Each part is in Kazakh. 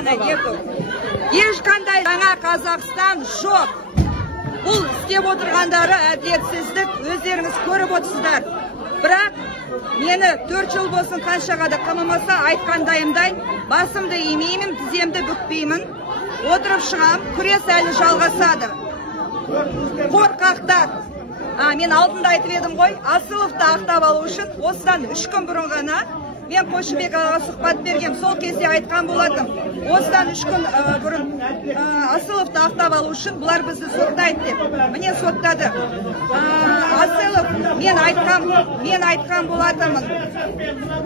Ешқандай жаңа Қазақстан жоқ. Бұл істеп отырғандары әділетсіздік, өздеріңіз көріп отырсыздар. Бірақ мені 4 жыл болсын қаншаға да қамамаса айтқандайымдай басымды имеймін, тіземді бүкпеймін. Отырып шығам, күрес әлі жалғасады. Қорқақтар. Мен алдында айтып едім ғой, Асыловты ақтап алу үшін осыдан 3 күн бұрын ғана мен Қойшыбек ағаға сұхбат бергем, сол кезде айтқан болатым. Осыдан 3 күн бұрын Асыловты ақтап алу үшін бұлар бізді соттайды деп. Міне соттады. Асылов, мен айтқан болатымын.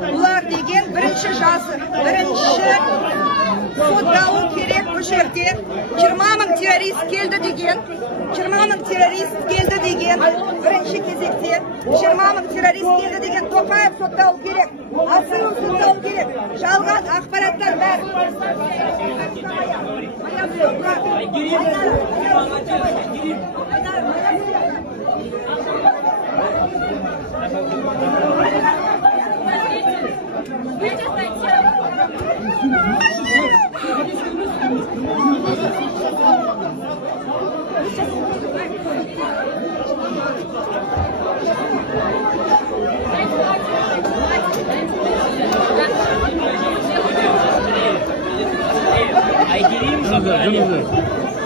Бұлар деген бірінші сотталу керек бұл жерде. 20 мың террорист келді деген. 20 мың террорист келді деген. Бірінші кезекте 20 мың террорист келді деген Тоқаев сотталу керек. Асылов сотталу керек. Жалған ақпараттар бәрі.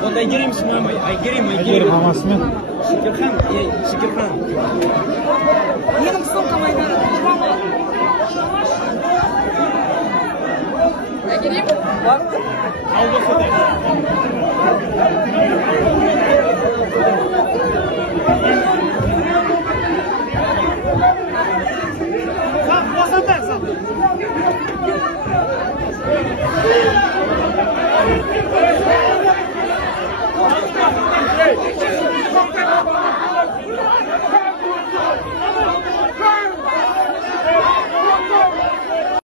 Вот Айгерим с мамой. Айгерим мамасымен. Шекерхан. Менің сумкам айнады. Айгерим? Сам,